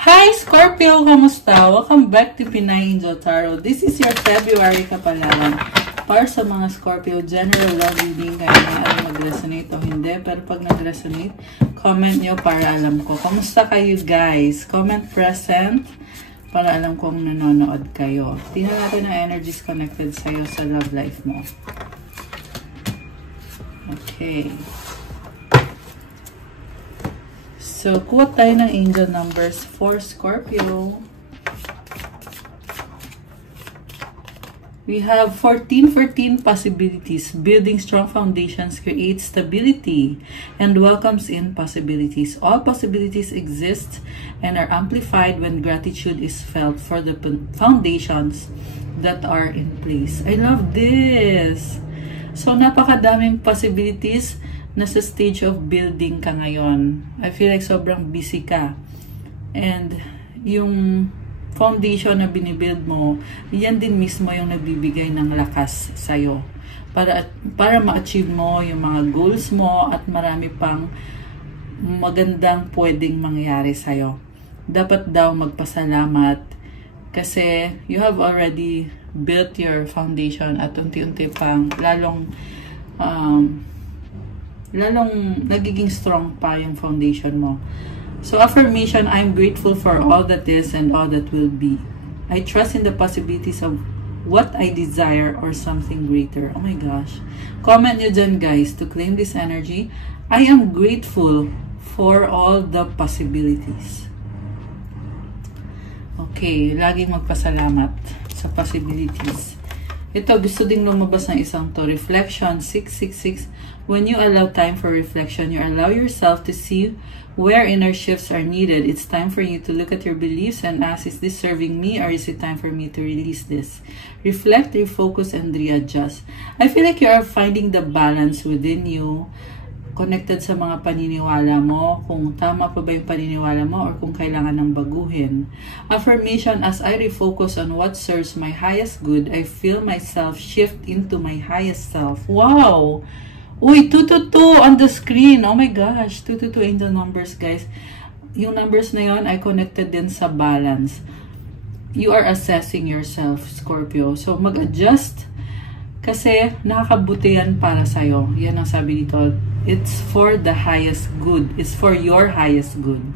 Hi Scorpio! Kamusta? Welcome back to Pinay Angel Tarot. This is your February kapalaran. Para sa mga Scorpio, general love reading, kaya may alam mag-resonate o hindi. Pero pag nag-resonate, comment nyo para alam ko. Kamusta kayo guys? Comment present para alam kong nanonood kayo. Tingnan natin ang energies connected sa'yo sa love life mo. Okay. So, kuha tayo ng angel numbers for Scorpio. We have 14 possibilities. Building strong foundations creates stability and welcomes in possibilities. All possibilities exist and are amplified when gratitude is felt for the foundations that are in place. I love this! So, napakadaming possibilities. Nasa stage of building ka ngayon. I feel like sobrang busy ka. And yung foundation na binibuild mo, yan din mismo yung nagbibigay ng lakas sa'yo. Para ma-achieve mo yung mga goals mo at marami pang magandang pwedeng mangyari sa'yo. Dapat daw magpasalamat kasi you have already built your foundation at unti-unti pang lalong nagiging strong pa yung foundation mo. So, affirmation, I'm grateful for all that is and all that will be. I trust in the possibilities of what I desire or something greater. Oh my gosh. Comment nyo dyan guys to claim this energy. I am grateful for all the possibilities. Okay, laging magpasalamat sa possibilities. Ito, gusto ding lumabas ng isang to. Reflection, 666. When you allow time for reflection, you allow yourself to see where inner shifts are needed. It's time for you to look at your beliefs and ask, is this serving me or is it time for me to release this? Reflect, refocus, and readjust. I feel like you are finding the balance within you, connected sa mga paniniwala mo, kung tama pa ba yung paniniwala mo or kung kailangan ng baguhin. Affirmation, as I refocus on what serves my highest good, I feel myself shift into my highest self. Wow! Uy, 222 on the screen. Oh my gosh, 222 angel numbers, guys. Yung numbers na yon ay connected din sa balance. You are assessing yourself, Scorpio. So, mag-adjust kasi nakakabuti yan para sa'yo. Yan ang sabi dito. It's for the highest good. It's for your highest good.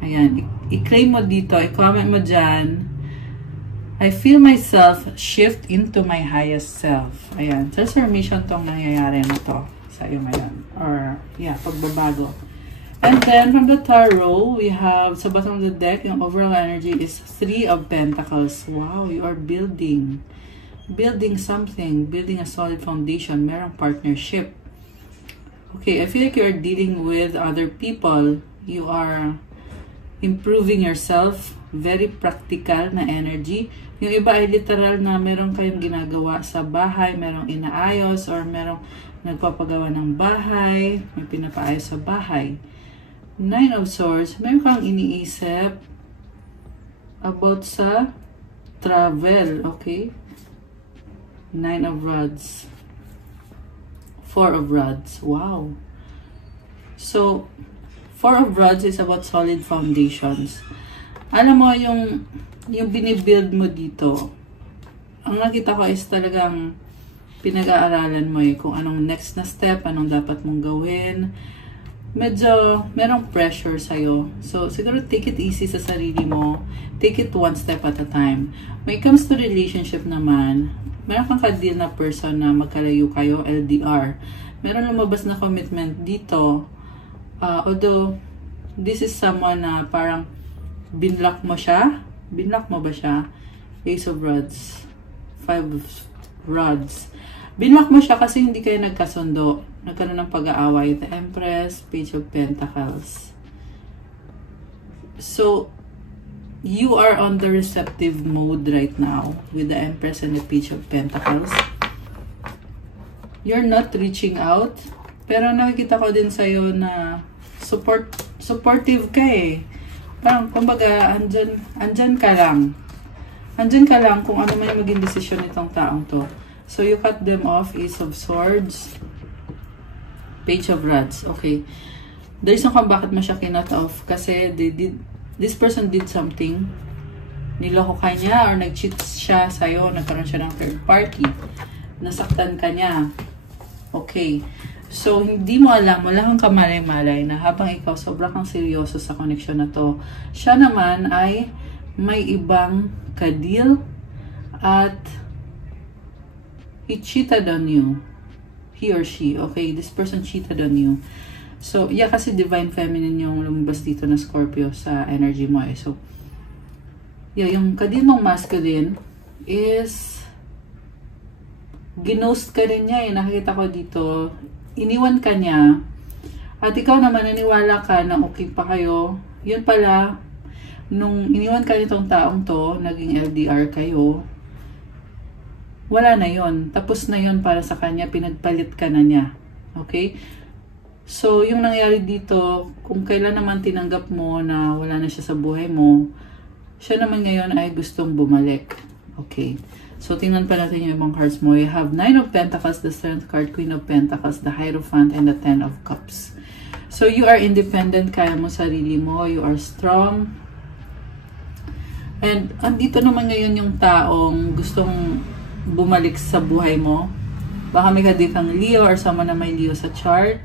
Ayan. I-claim mo dito. I-comment mo dyan. I feel myself shift into my highest self. Ayan. Transformation tong nangyayari na to sa iyo ngayon. Or, yeah, pagbabago. And then, from the tarot, we have, sa bottom of the deck, yung overall energy is 3 of Pentacles. Wow, you are building. Building something. Building a solid foundation. Merong partnership. Okay, I feel like you are dealing with other people. You are improving yourself. Very practical na energy. Yung iba ay literal na meron kayong ginagawa sa bahay, merong inaayos, or merong nagpapagawa ng bahay, may pinapaayos sa bahay. 9 of Swords, meron kang iniisip about sa travel, okay? 9 of Rods. 4 of Rods. Wow. So, 4 of Rods is about solid foundations. Alam mo, yung binibuild mo dito, ang nakita ko is talagang pinag-aaralan mo kung anong next na step, anong dapat mong gawin. Medyo, merong pressure sa'yo. So, siguro take it easy sa sarili mo. Take it one step at a time. When it comes to relationship naman, meron kang ka-deal na person na magkalayo kayo, LDR. Meron lumabas na commitment dito. Although, this is someone na parang binlock mo siya. Binlock mo ba siya? Ace of Rods. 5 of Rods. Binlock mo siya kasi hindi kayo nagkasundo. Nagkaroon ng pag-aaway. The Empress, Page of Pentacles. So, you are on the receptive mode right now with the Empress and the Page of Pentacles. You're not reaching out. Pero nakikita ko din sa'yo na supportive ka eh. Parang, kumbaga, andyan ka lang. Andyan ka lang kung ano man maging desisyon nitong taong to. So, you cut them off. Ace of Swords. Page of Rods. Okay. The reason kung bakit mo siya kinut off, kasi this person did something, niloko ka niya or nag-cheat siya sa'yo, nagkaroon siya ng third party, nasaktan ka niya. Okay. So, hindi mo alam, wala kang kamalay-malay na habang ikaw sobrang kang seryoso sa connection na to, siya naman ay may ibang ka-deal at he cheated on you. He or she. Okay, this person cheated on you. So, yeah, kasi divine feminine yung lumabas dito na Scorpio sa energy mo eh. So, yeah, yung ka-deal mong masculine is ginost ka rin niya eh. Nakikita ko dito, iniwan ka niya at ikaw naman naniwala ka na okay pa kayo. Yun pala, nung iniwan ka nitong taong to, naging LDR kayo, wala na yun. Tapos na yun para sa kanya, pinagpalit ka na niya. Okay? So, yung nangyari dito, kung kailan naman tinanggap mo na wala na siya sa buhay mo, siya naman ngayon ay gustong bumalik. Okay. So, tingnan pa natin yung ibang cards mo. You have 9 of Pentacles, the Strength card, Queen of Pentacles, the Hierophant, and the 10 of Cups. So, you are independent. Kaya mo sarili mo. You are strong. And, andito naman ngayon yung taong gustong bumalik sa buhay mo. Baka may kadikang Leo or sama na may Leo sa chart.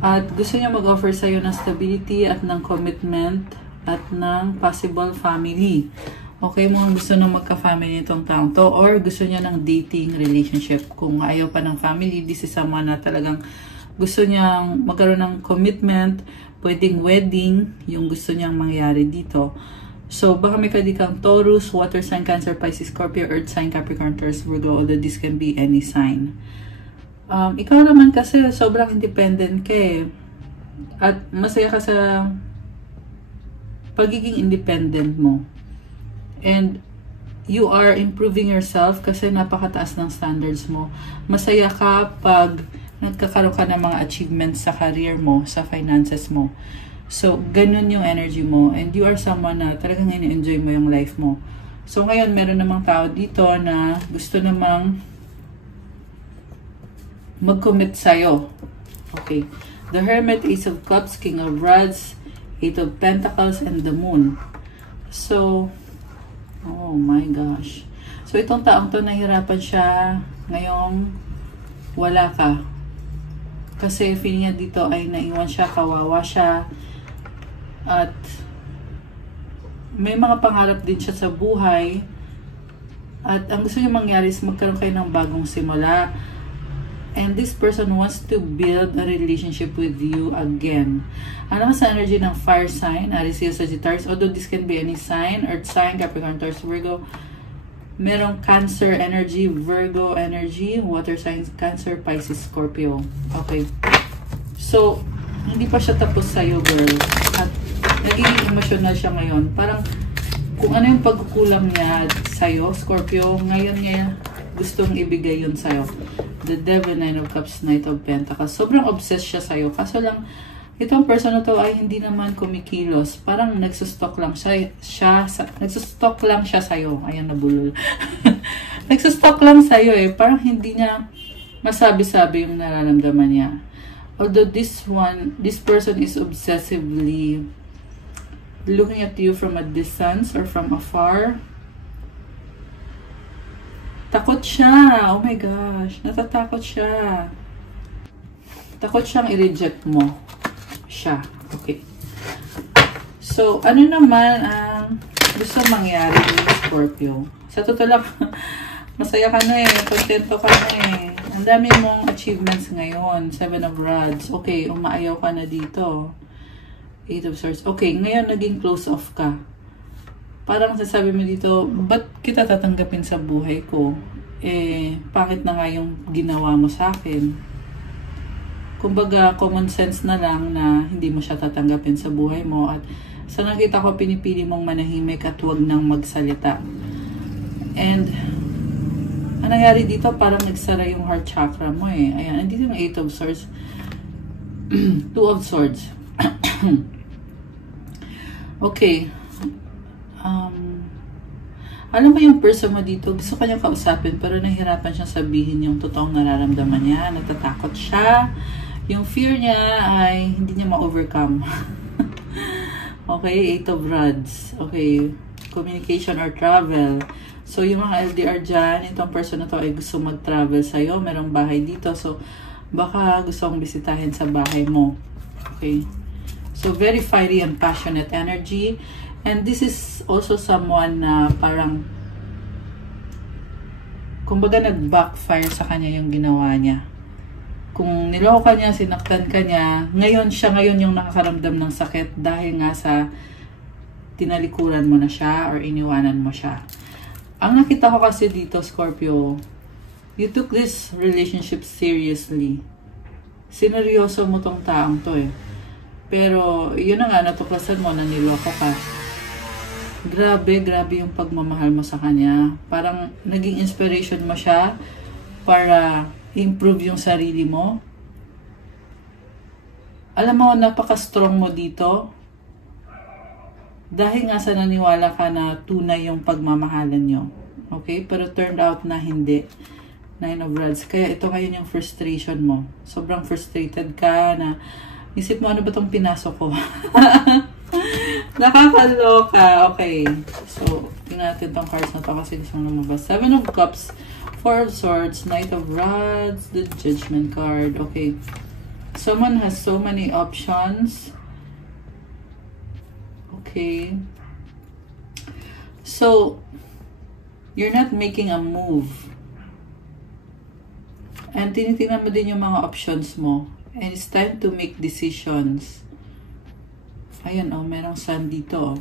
At gusto niya mag-offer sa'yo ng stability at ng commitment at ng possible family. Okay, mo gusto nang magka-family itong taong to or gusto niya ng dating relationship. Kung ayaw pa ng family, this is someone na talagang gusto niyang magkaroon ng commitment, pwedeng wedding, yung gusto niyang mangyari dito. So, baka may kadikang Taurus, Water sign, Cancer, Pisces, Scorpio, Earth sign, Capricorn, Taurus, Virgo, although this can be any sign. Ikaw naman kasi sobrang independent ka eh. At masaya ka sa pagiging independent mo. And you are improving yourself kasi napakataas ng standards mo. Masaya ka pag nagkakaroon ka ng mga achievements sa career mo, sa finances mo. So, ganun yung energy mo. And you are someone na talagang ini-enjoy mo yung life mo. So, ngayon, meron namang tao dito na gusto namang mag-commit sa'yo. Okay. The Hermit, Ace of Cups, King of Rods, Eight of Pentacles, and the Moon. So, oh my gosh. So, itong taong to, nahirapan siya ngayong wala ka. Kasi feeling niya dito ay naiwan siya, kawawa siya. At may mga pangarap din siya sa buhay. At ang gusto niya mangyari is magkaroon kayo ng bagong simula. And this person wants to build a relationship with you again. Ano sa energy ng fire sign, Aries, Leo, Sagittarius, although this can be any sign, Earth sign, Capricorn, Taurus, Virgo. Merong Cancer energy, Virgo energy, Water sign, Cancer, Pisces, Scorpio. Okay. So, hindi pa siya tapos sa'yo, girl. At nagiging emotional siya ngayon. Parang, kung ano yung pagkukulang niya sa'yo, Scorpio, ngayon niya gustong ibigay yun sa'yo. The Devil, Nine of Cups, Knight of Pentacles. Sobrang obsessed siya sa'yo. Kaso lang, itong person na to ay hindi naman kumikilos. Parang nagsustock lang siya nagsustock lang siya sa'yo. Ayan, nabulol. Nagsustock lang sa'yo eh. Parang hindi niya masabi-sabi yung nararamdaman niya. Although this person is obsessively looking at you from a distance or from afar. Takot siya. Oh my gosh. Natatakot siya. Takot siyang i-reject mo. Siya. Okay. So, ano naman ang gusto mangyari ng Scorpio? Sa totoo lang, masaya ka na eh. Kontento ka na eh. Ang dami mong achievements ngayon. 7 of Rods. Okay, umaayaw ka na dito. 8 of Swords. Okay, ngayon naging close off ka. Parang sasabi mo dito, ba't kita tatanggapin sa buhay ko? Eh, bakit na nga yung ginawa mo sa akin? Kumbaga, common sense na lang na hindi mo siya tatanggapin sa buhay mo. At sa nakita ko, pinipili mong manahimik at huwag nang magsalita. And, ang nangyari dito, parang nagsara yung heart chakra mo eh. Ayan, andito yung 8 of Swords. 2 of Swords. Okay. Alam mo yung person mo dito, gusto kanyang kausapin pero nahihirapan siyang sabihin yung totoong nararamdaman niya. Natatakot siya. Yung fear niya ay hindi niya ma-overcome. Okay, 8 of Rods. Okay, communication or travel. So, yung mga LDR dyan, itong person na to ay gusto mag-travel sa'yo. Merong bahay dito. So, baka gusto kong bisitahin sa bahay mo. Okay. So, very fiery and passionate energy. And this is also someone na parang, kumbaga nag-backfire sa kanya yung ginawa niya. Kung niloko ka niya, sinaktan ka niya, siya ngayon yung nakakaramdam ng sakit dahil nga sa tinalikuran mo na siya or iniwanan mo siya. Ang nakita ko kasi dito, Scorpio, you took this relationship seriously. Sineryoso mo tong taong to eh. Pero, yun na nga, natuklasan mo na niloko ka. Grabe yung pagmamahal mo sa kanya. Parang naging inspiration mo siya para improve yung sarili mo. Alam mo, napaka-strong mo dito. Dahil nga sa naniwala ka na tunay yung pagmamahalan nyo. Okay? Pero turned out na hindi. 9 of Rods. Kaya ito ngayon yung frustration mo. Sobrang frustrated ka na isip mo, ano ba itong pinasok ko? Nakakaloka. Okay. So, tingnan natin itong cards na ito kasi gusto mo lumabas. 7 of Cups, 4 of Swords, Knight of Rods, the Judgment card. Okay. Someone has so many options. Okay. So, you're not making a move. And tinitingnan mo din yung mga options mo. And it's time to make decisions. Ayan, oh, merong sun dito, oh.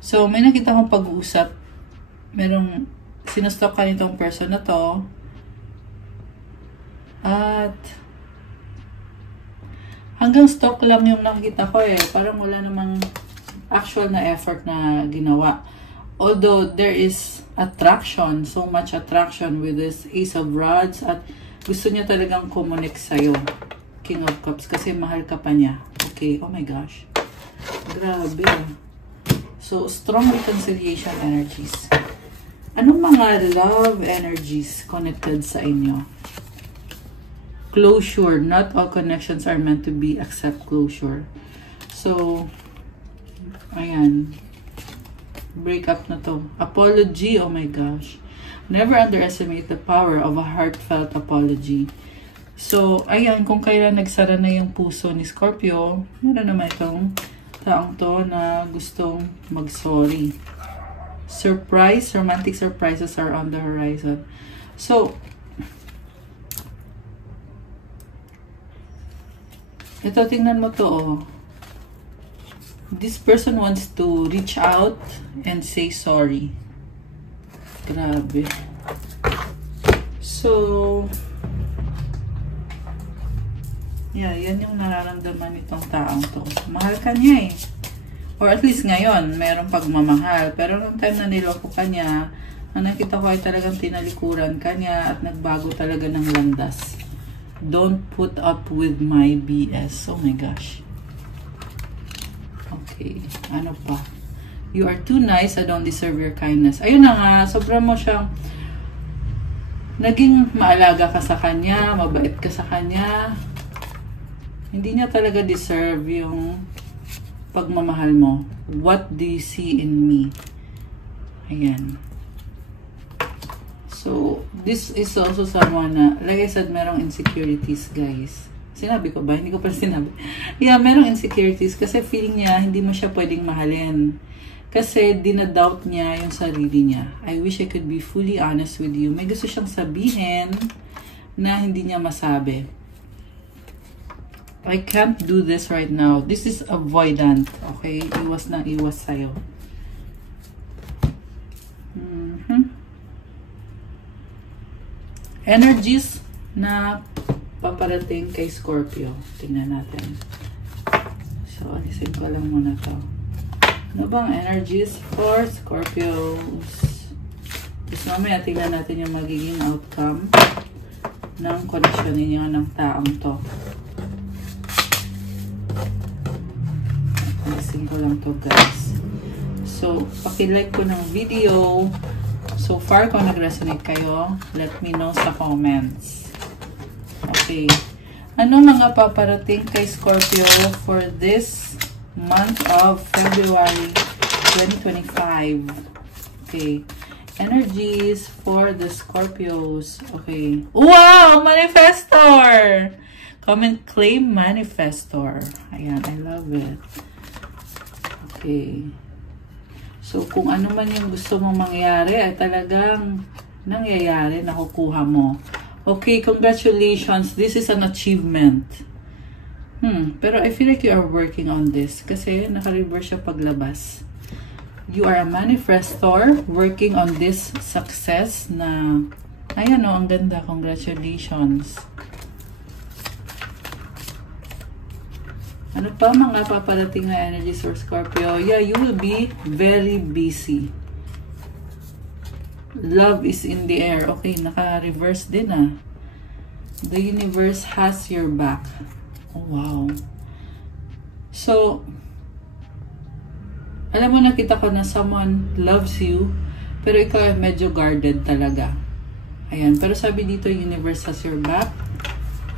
So, may nakita kong pag-uusap. Merong sinustok ka nitong person na to. At hanggang stalk lang yung nakikita ko eh. Parang wala namang actual na effort na ginawa. Although there is attraction, so much attraction with this Ace of Rods at gusto niya talagang connect sa'yo. King of Cups kasi mahal ka pa niya. Okay, oh my gosh. Grabe. So, strong reconciliation energies. Anong mga love energies connected sa inyo? Closure. Not all connections are meant to be except closure. So, ayan. Breakup na to. Apology. Oh my gosh. Never underestimate the power of a heartfelt apology. So, ayan. Kung kailan nagsara na yung puso ni Scorpio, meron naman itong taong to na gustong mag-sorry. Surprise. Romantic surprises are on the horizon. So, ito, tingnan mo to, oh. This person wants to reach out and say sorry. Grabe. So, yeah, yan yung nararamdaman nitong taong to. Mahal ka niya eh. Or at least ngayon, mayroong pagmamahal. Pero nung time na niloko ka niya, ang nakita ko ay talagang tinalikuran ka niya at nagbago talaga ng landas. Don't put up with my BS. Oh my gosh. Okay. Ano pa? You are too nice. I don't deserve your kindness. Ayun na nga. Sobrang mo siyang naging maalaga ka sa kanya. Mabait ka sa kanya. Hindi niya talaga deserve yung pagmamahal mo. What do you see in me? Ayan. So, this is also someone na, like I said, merong insecurities, guys. Sinabi ko ba? Hindi ko pa sinabi. Yeah, merong insecurities kasi feeling niya hindi mo siya pwedeng mahalin. Kasi dinadoubt niya yung sarili niya. I wish I could be fully honest with you. May gusto siyang sabihin na hindi niya masabi. I can't do this right now. This is avoidant. Okay? Iwas na iwas sa'yo. Energies na paparating kay Scorpio. Tingnan natin. So, alisin ko lang muna to. Ano bang energies for Scorpios? Tapos mamaya tingnan natin yung magiging outcome ng connection ninyo ng taong to. Alisin ko lang to, guys. So, paki-like ko ng video. So far, kung nag-resonate kayo, let me know sa comments. Okay. Ano mga paparating kay Scorpio for this month of February 2025. Okay. Energies for the Scorpios. Okay. Wow! Manifestor! Comment, claim Manifestor. Ayan, I love it. Okay. So, kung ano man yung gusto mong mangyari, ay talagang nangyayari, nakukuha mo. Okay, congratulations. This is an achievement. Pero I feel like you are working on this. Kasi naka-reverse siya paglabas. You are a manifestor working on this success na, ayan o, ang ganda. Congratulations. Ano pa mga paparating na energies for Scorpio? Yeah, you will be very busy. Love is in the air. Okay, naka-reverse din ah. The universe has your back. Oh, wow. So, alam mo, nakita ko na someone loves you, pero ikaw ay medyo guarded talaga. Ayan. Pero sabi dito, universe has your back.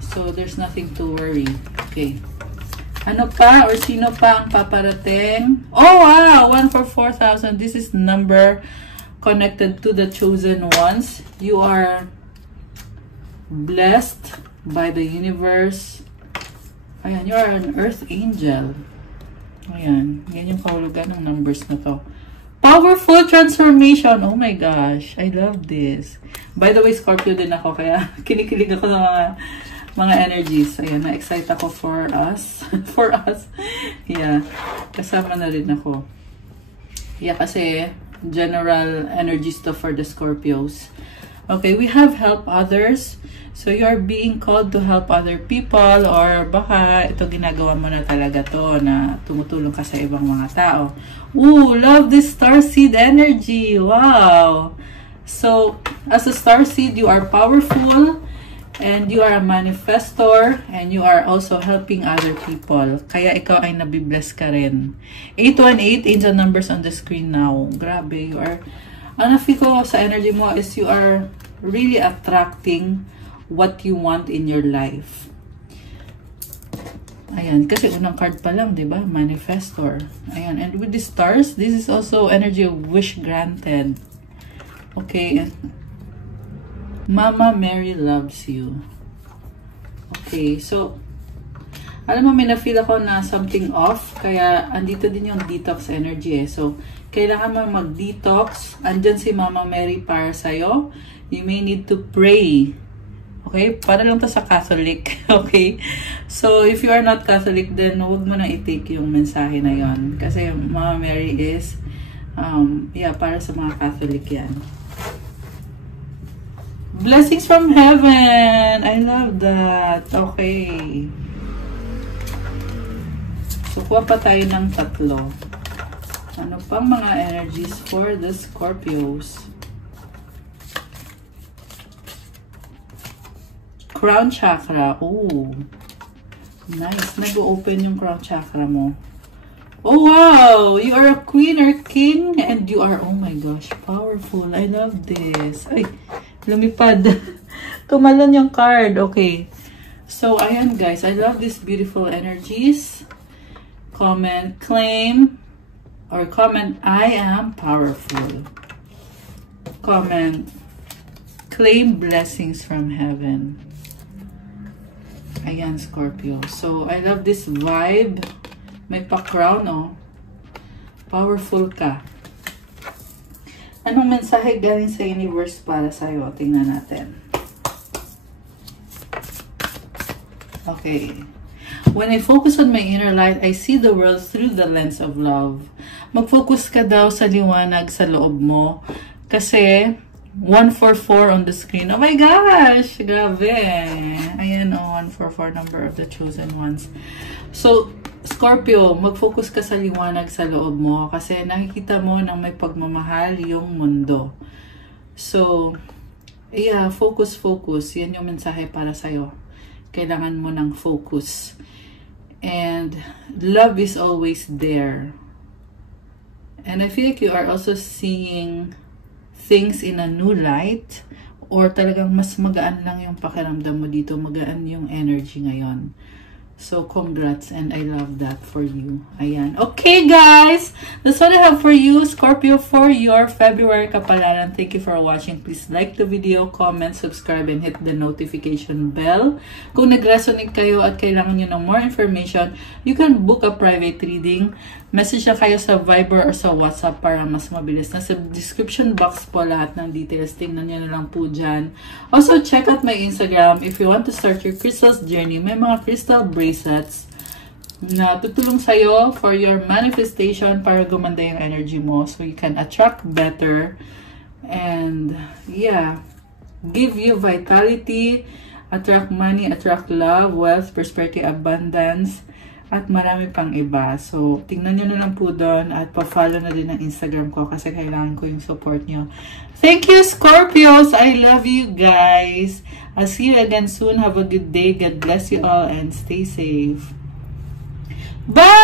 So, there's nothing to worry. Okay. Ano pa or sino pa ang paparating? Oh, wow! 1 for 4,000. This is number connected to the chosen ones. You are blessed by the universe. Ayan, you are an earth angel. Ayan, yan yung kahulugan ng numbers na to. Powerful transformation. Oh my gosh, I love this. By the way, Scorpio din ako, kaya kinikilig ako sa mga energies. Ayan, na-excite ako for us. For us. Yeah, kasama na rin ako. Yeah, kasi general energies to for the Scorpios. Okay, we have help others. So, you're being called to help other people or baka ito ginagawa mo na talaga to na tumutulong ka sa ibang mga tao. Ooh, love this starseed energy. Wow! So, as a starseed, you are powerful and you are a manifestor and you are also helping other people. Kaya ikaw ay nabibless ka rin. 818, angel numbers on the screen now. Grabe, you are... Ang na-feel ko sa energy mo is you are really attracting what you want in your life. Ayan, kasi unang card pa lang, di ba? Manifestor. Ayan, and with the stars, this is also energy of wish granted. Okay. Mama Mary loves you. Okay, so, alam mo, may na-feel ako na something off, kaya andito din yung detox energy eh. So, kailangan mo mag-detox. Andyan si Mama Mary para sa'yo. You may need to pray. Okay? Para lang to sa Catholic. Okay? So, if you are not Catholic, then huwag mo na i-take yung mensahe na yon. Kasi Mama Mary is, yeah, para sa mga Catholic yan. Blessings from heaven! I love that. Okay. So, kuha pa tayo ng tatlo. Ano pang mga energies for the Scorpios? Crown chakra. Ooh. Nice. Nag-open yung crown chakra mo. Oh, wow! You are a queen or king and you are, oh my gosh, powerful. I love this. Ay, lumipad. Tumalon yung card. Okay. So, ayan guys. I love these beautiful energies. Comment, claim, or comment, I am powerful. Comment, claim blessings from heaven. Ayan, Scorpio. So, I love this vibe. May pa-crown, oh. Powerful ka. Anong mensahe galing sa universe para sa'yo? Tingnan natin. Okay. When I focus on my inner light, I see the world through the lens of love. Mag-focus ka daw sa liwanag sa loob mo. Kasi, 144 on the screen. Oh my gosh! Grabe! Ayan, oh, 144 number of the chosen ones. So, Scorpio, mag-focus ka sa liwanag sa loob mo kasi nakikita mo nang may pagmamahal yung mundo. So, yeah, focus. Yan yung mensahe para sa'yo. Kailangan mo ng focus. And love is always there. And I feel like you are also seeing things in a new light or talagang mas magaan lang yung pakiramdam mo dito, magaan yung energy ngayon. So, congrats, and I love that for you. Ayan. Okay, guys! That's what I have for you, Scorpio, for your February kapalaran. Thank you for watching. Please like the video, comment, subscribe, and hit the notification bell. Kung nag-resonate kayo at kailangan nyo ng more information, you can book a private reading. Message na kayo sa Viber or sa WhatsApp para mas mabilis. Nasa description box po lahat ng details. Tingnan nyo na lang po dyan. Also, check out my Instagram if you want to start your crystals journey. May mga crystal bracelets na tutulong sa'yo for your manifestation para gumanda yung energy mo so you can attract better and yeah, give you vitality, attract money, attract love, wealth, prosperity, abundance, at marami pang iba. So, tingnan nyo na lang po doon at pa-follow na din ang Instagram ko kasi kailangan ko yung support nyo. Thank you, Scorpios! I love you guys! I'll see you again soon. Have a good day. God bless you all and stay safe. Bye!